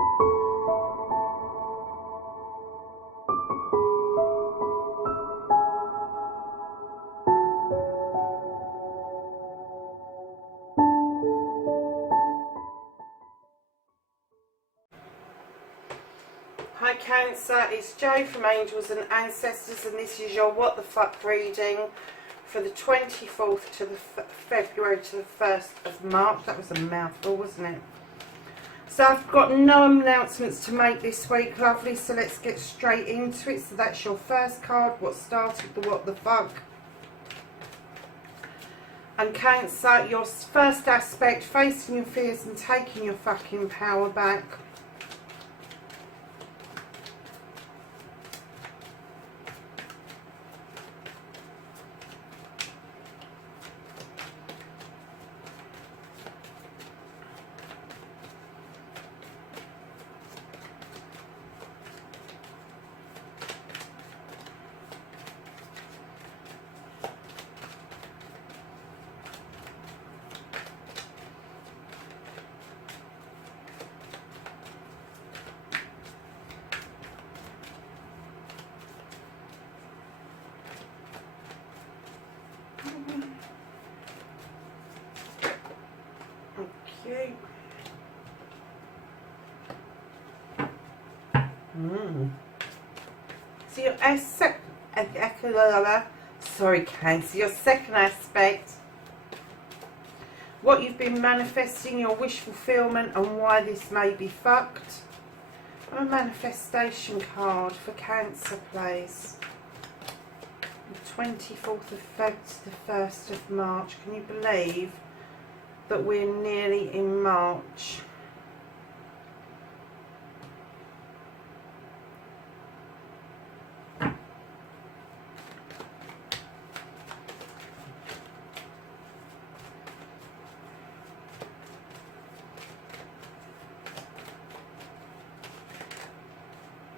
Hi Cancer, it's Jo from Angels and Ancestors, and this is your What the Fuck reading for the 24th to the February to the 1st of March. That was a mouthful, wasn't it? So I've got no announcements to make this week, lovely, so let's get straight into it. So that's your first card, what started the What the Fuck. And Cancer, your first aspect, facing your fears and taking your fucking power back. Okay. So your sorry Cancer, your second aspect, what you've been manifesting, your wish fulfillment and why this may be fucked. A manifestation card for Cancer, please. The 24th of Feb to the 1st of March. Can you believe that we're nearly in March?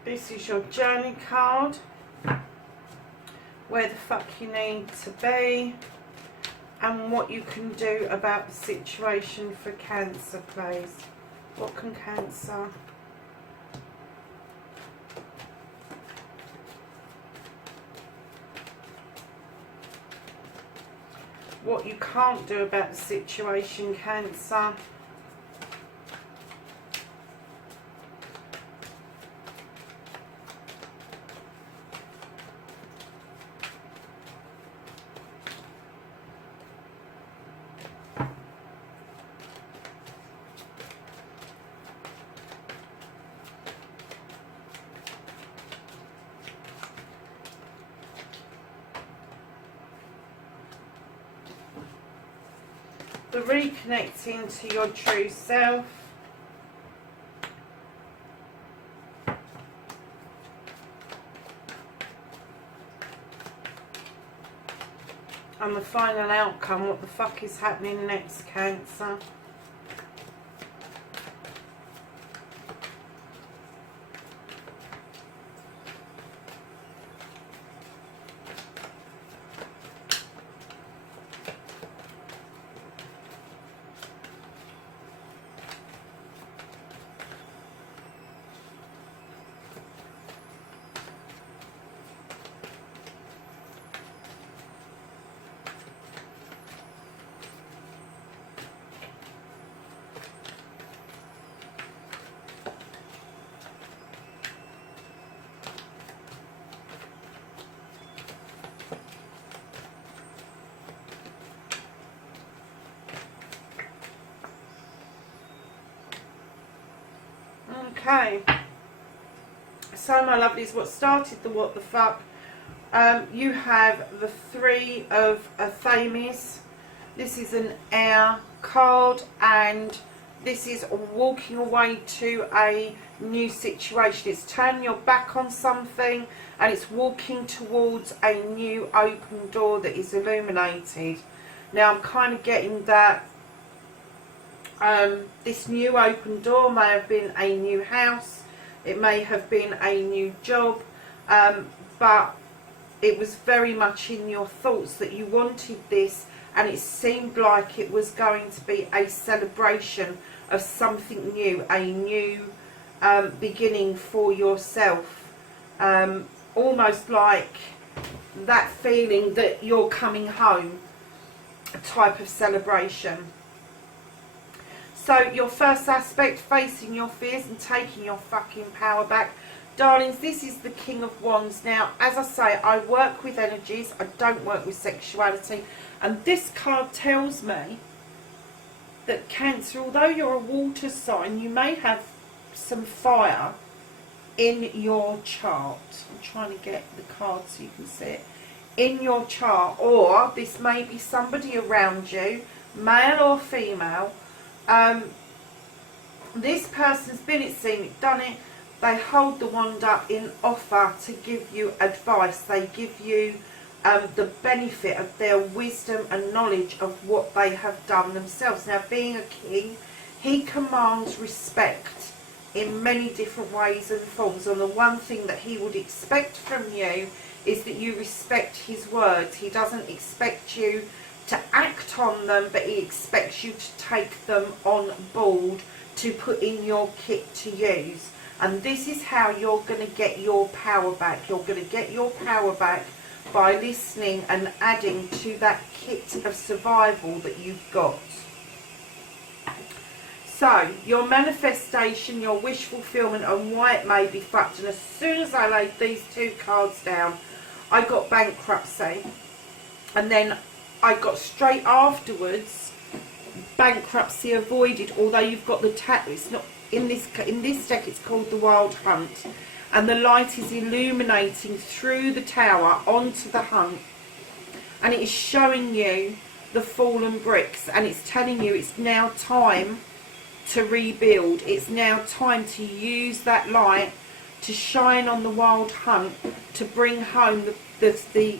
This is your journey card, where the fuck you need to be and what you can do about the situation for Cancer, please. What can Cancer? What you can't do about the situation, Cancer. The reconnecting to your true self. And the final outcome, what the fuck is happening next, Cancer? Okay, so my lovelies, what started the what the fuck, you have the Three of Thames. This is an air card, and this is walking away to a new situation. It's turning your back on something and it's walking towards a new open door that is illuminated. Now I'm kind of getting that this new open door may have been a new house, it may have been a new job, but it was very much in your thoughts that you wanted this, and it seemed like it was going to be a celebration of something new, a new beginning for yourself. Almost like that feeling that you're coming home type of celebration. So your first aspect, facing your fears and taking your fucking power back. Darlings, this is the King of Wands. Now, as I say, I work with energies. I don't work with sexuality. And this card tells me that Cancer, although you're a water sign, you may have some fire in your chart. I'm trying to get the card so you can see it. In your chart, or this may be somebody around you, male or female. This person's been it, seen it, done it. They hold the wand up in offer to give you advice. They give you the benefit of their wisdom and knowledge of what they have done themselves. Now, being a king, he commands respect in many different ways and forms. And the one thing that he would expect from you is that you respect his words. He doesn't expect you to act on them, but he expects you to take them on board, to put in your kit to use. And this is how you're going to get your power back. You're going to get your power back by listening and adding to that kit of survival that you've got. So, your manifestation, your wish fulfillment, and why it may be fucked. And as soon as I laid these two cards down, I got bankruptcy. And then I got straight afterwards bankruptcy avoided. Although you've got the it's not in this deck. It's called the Wild Hunt, and the light is illuminating through the tower onto the hunt, and it is showing you the fallen bricks, and it's telling you it's now time to rebuild. It's now time to use that light to shine on the Wild Hunt, to bring home the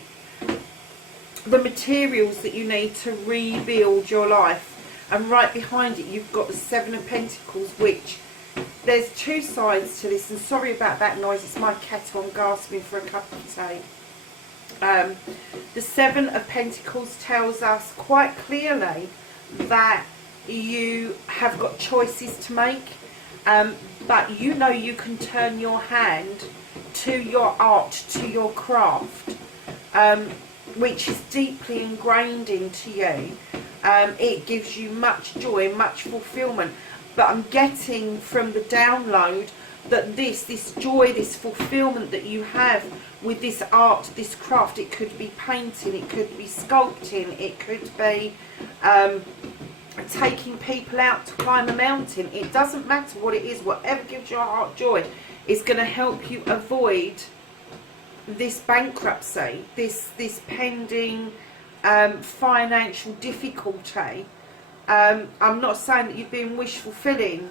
materials that you need to rebuild your life. And right behind it you've got the Seven of Pentacles, which there's two sides to this, and sorry about that noise, it's my kettle, I'm gasping for a cup of tea. The Seven of Pentacles tells us quite clearly that you have got choices to make, but you know you can turn your hand to your art, to your craft, which is deeply ingrained into you. It gives you much joy, much fulfillment. But I'm getting from the download that this joy, this fulfillment that you have with this art, this craft, it could be painting, it could be sculpting, it could be taking people out to climb a mountain. It doesn't matter what it is, whatever gives your heart joy is going to help you avoid this bankruptcy, this pending financial difficulty. I'm not saying that you've been wish fulfilling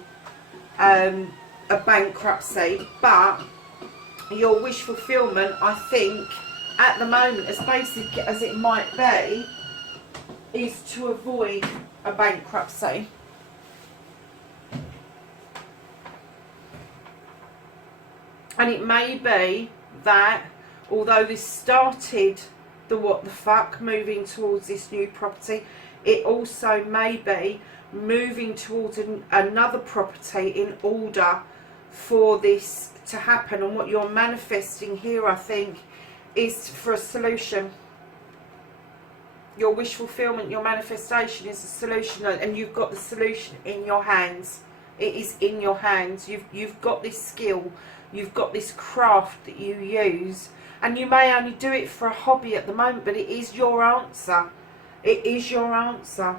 a bankruptcy, but your wish fulfillment, I think, at the moment, as basic as it might be, is to avoid a bankruptcy. And it may be that, although this started the what the fuck, moving towards this new property, it also may be moving towards another property in order for this to happen. And what you're manifesting here, I think, is for a solution. Your wish fulfillment, your manifestation is a solution, and you've got the solution in your hands. It is in your hands. You've got this skill, you've got this craft that you use, and you may only do it for a hobby at the moment, but it is your answer. It is your answer.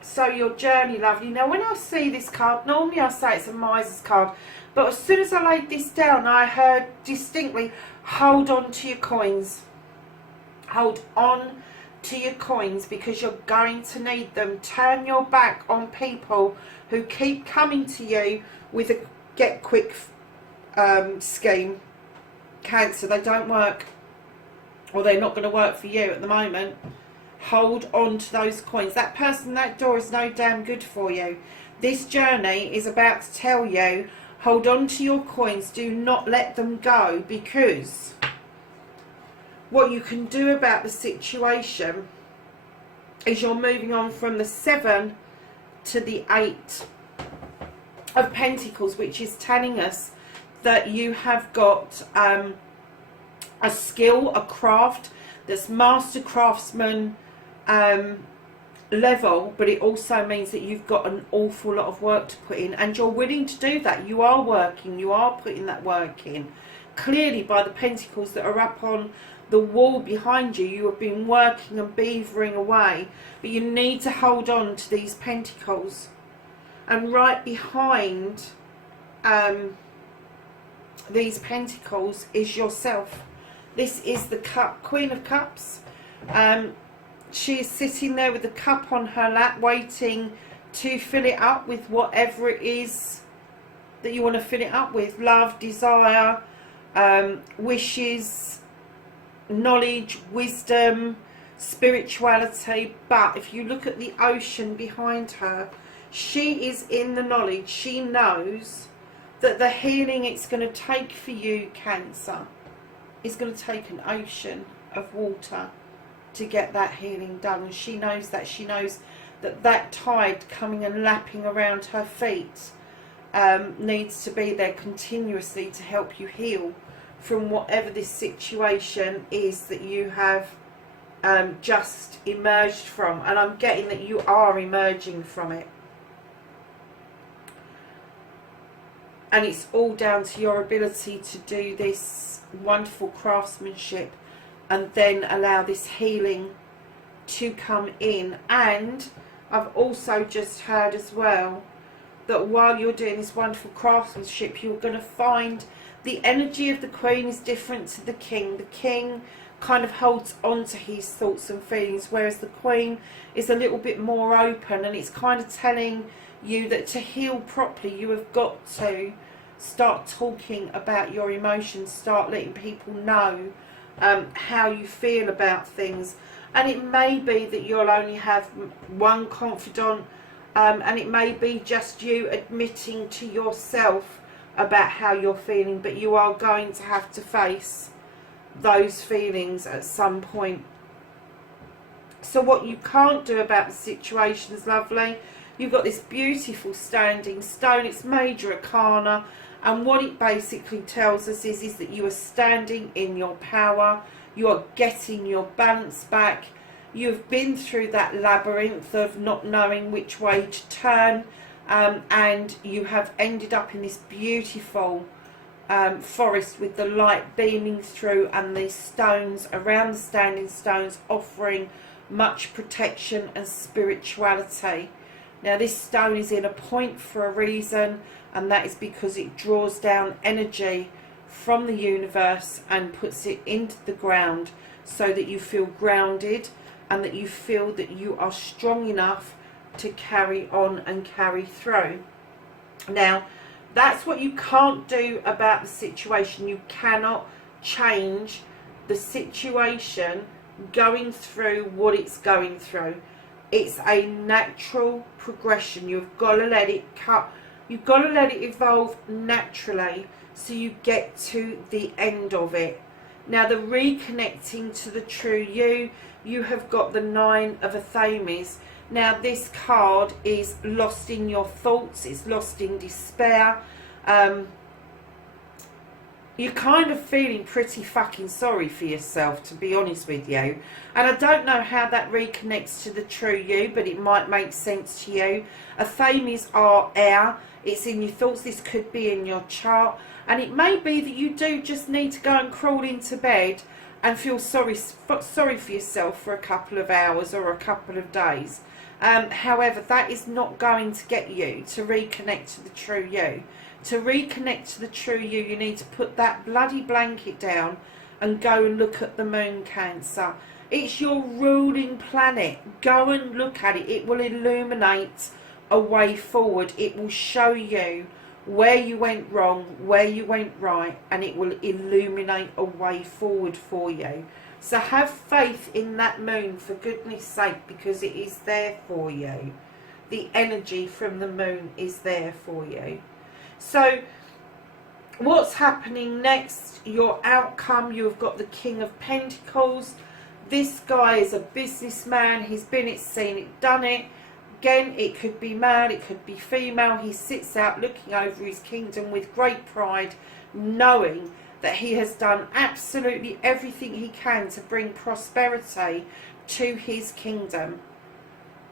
So your journey, lovely. Now when I see this card, normally I say it's a miser's card, but as soon as I laid this down, I heard distinctly, hold on to your coins. Hold on to your coins, because you're going to need them. Turn your back on people who keep coming to you with a get quick scheme. Cancer, they don't work, or they're not going to work for you at the moment. Hold on to those coins. That person, that door is no damn good for you. This journey is about to tell you, hold on to your coins. Do not let them go, because what you can do about the situation is you're moving on from the 7 to the 8 of Pentacles, which is telling us that you have got a skill, a craft that's master craftsman level, but it also means that you've got an awful lot of work to put in, and you're willing to do that. You are working, you are putting that work in. Clearly by the pentacles that are up on the wall behind you, you have been working and beavering away, but you need to hold on to these pentacles. And right behind these pentacles is yourself. This is the Queen of Cups. She is sitting there with the cup on her lap, waiting to fill it up with whatever it is that you want to fill it up with. Love, desire, wishes, knowledge, wisdom, spirituality. But if you look at the ocean behind her, she is in the knowledge. She knows that the healing it's going to take for you, Cancer, is going to take an ocean of water to get that healing done. And she knows that. She knows that that tide coming and lapping around her feet needs to be there continuously to help you heal from whatever this situation is that you have just emerged from. And I'm getting that you are emerging from it. And it's all down to your ability to do this wonderful craftsmanship and then allow this healing to come in. And I've also just heard as well that while you're doing this wonderful craftsmanship, you're going to find the energy of the Queen is different to the King. The King kind of holds on to his thoughts and feelings, whereas the Queen is a little bit more open, and it's kind of telling you that to heal properly, you have got to start talking about your emotions, start letting people know how you feel about things. And it may be that you'll only have one confidant, and it may be just you admitting to yourself about how you're feeling, but you are going to have to face those feelings at some point. So what you can't do about the situation is, lovely, you've got this beautiful standing stone. It's major arcana, and what it basically tells us is that you are standing in your power. You are getting your balance back. You've been through that labyrinth of not knowing which way to turn, and you have ended up in this beautiful forest with the light beaming through, and these stones around the standing stones offering much protection and spirituality. Now this stone is in a point for a reason, and that is because it draws down energy from the universe and puts it into the ground, so that you feel grounded and that you feel that you are strong enough to carry on and carry through. Now that's what you can't do about the situation. You cannot change the situation going through what it's going through. It's a natural progression. You've got to let it cut. You've got to let it evolve naturally so you get to the end of it. Now the reconnecting to the true you, you have got the 9 of Athames. Now this card is lost in your thoughts. It's lost in despair. You're kind of feeling pretty fucking sorry for yourself, to be honest with you. And I don't know how that reconnects to the true you, but it might make sense to you. Athames are air. It's in your thoughts. This could be in your chart. And it may be that you do just need to go and crawl into bed and feel sorry for yourself for a couple of hours or a couple of days. However, that is not going to get you to reconnect to the true you. To reconnect to the true you, you need to put that bloody blanket down and go and look at the moon, Cancer. It's your ruling planet. Go and look at it. It will illuminate a way forward. It will show you where you went wrong, where you went right, and it will illuminate a way forward for you. So have faith in that moon, for goodness sake, because it is there for you. The energy from the moon is there for you. So what's happening next? Your outcome, you've got the King of Pentacles. This guy is a businessman. He's been it, seen it, done it. Again, it could be male, it could be female. He sits out looking over his kingdom with great pride, knowing that he has done absolutely everything he can to bring prosperity to his kingdom.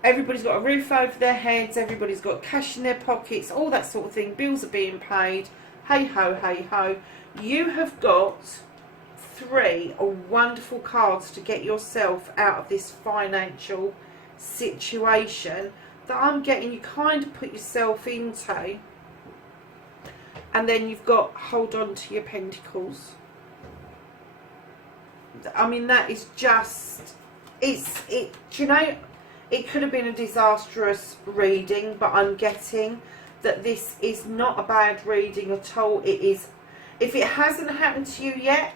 Everybody's got a roof over their heads, everybody's got cash in their pockets, all that sort of thing. Bills are being paid. Hey ho, hey ho. You have got 3 wonderful cards to get yourself out of this financial situation that I'm getting you kind of put yourself into. And then you've got hold on to your pentacles. I mean, that is just, do you know, it could have been a disastrous reading, but I'm getting that this is not a bad reading at all. It is, if it hasn't happened to you yet,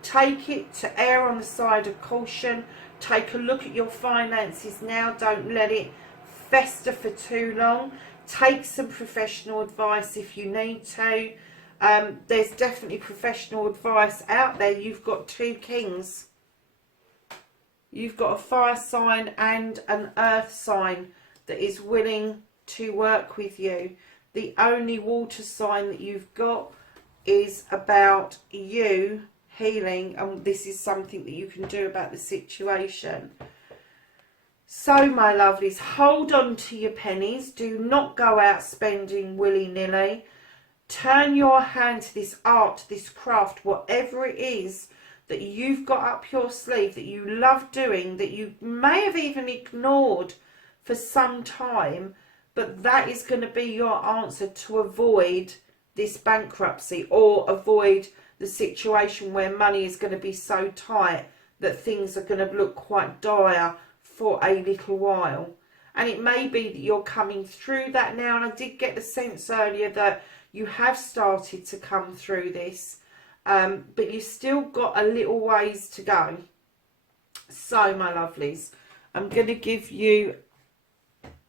take it to err on the side of caution. Take a look at your finances now. Don't let it fester for too long. Take some professional advice if you need to. There's definitely professional advice out there. You've got 2 kings. You've got a fire sign and an earth sign that is willing to work with you. The only water sign that you've got is about you healing, and this is something that you can do about the situation. So, my lovelies, hold on to your pennies. Do not go out spending willy-nilly. Turn your hand to this art, this craft, whatever it is that you've got up your sleeve, that you love doing, that you may have even ignored for some time, but that is going to be your answer to avoid this bankruptcy, or avoid the situation where money is going to be so tight that things are going to look quite dire for a little while. And it may be that you're coming through that now, and I did get the sense earlier that you have started to come through this, but you've still got a little ways to go. So, my lovelies, I'm going to give you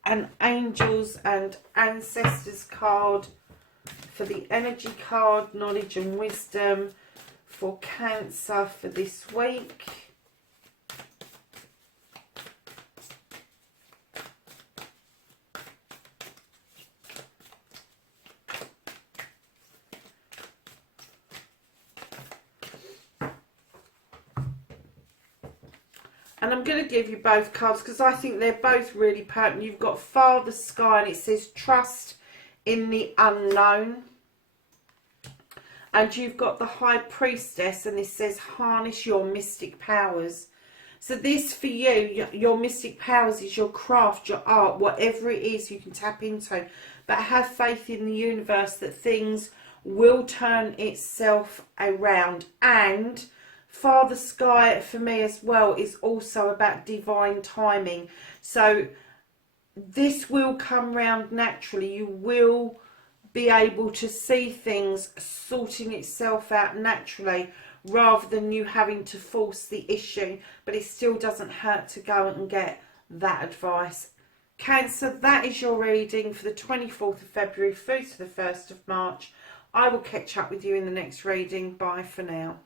an Angels and Ancestors card for the energy card, knowledge and wisdom for Cancer for this week. And I'm going to give you both cards because I think they're both really pertinent. You've got Father Sky, and it says trust in the unknown. And you've got the High Priestess, and this says harness your mystic powers. So this for you, your mystic powers is your craft, your art, whatever it is you can tap into. But have faith in the universe that things will turn itself around. And Father Sky for me as well is also about divine timing. So this will come round naturally. You will be able to see things sorting itself out naturally, rather than you having to force the issue. But it still doesn't hurt to go and get that advice. Cancer, that is your reading for the 24th of February through to the 1st of March. I will catch up with you in the next reading. Bye for now.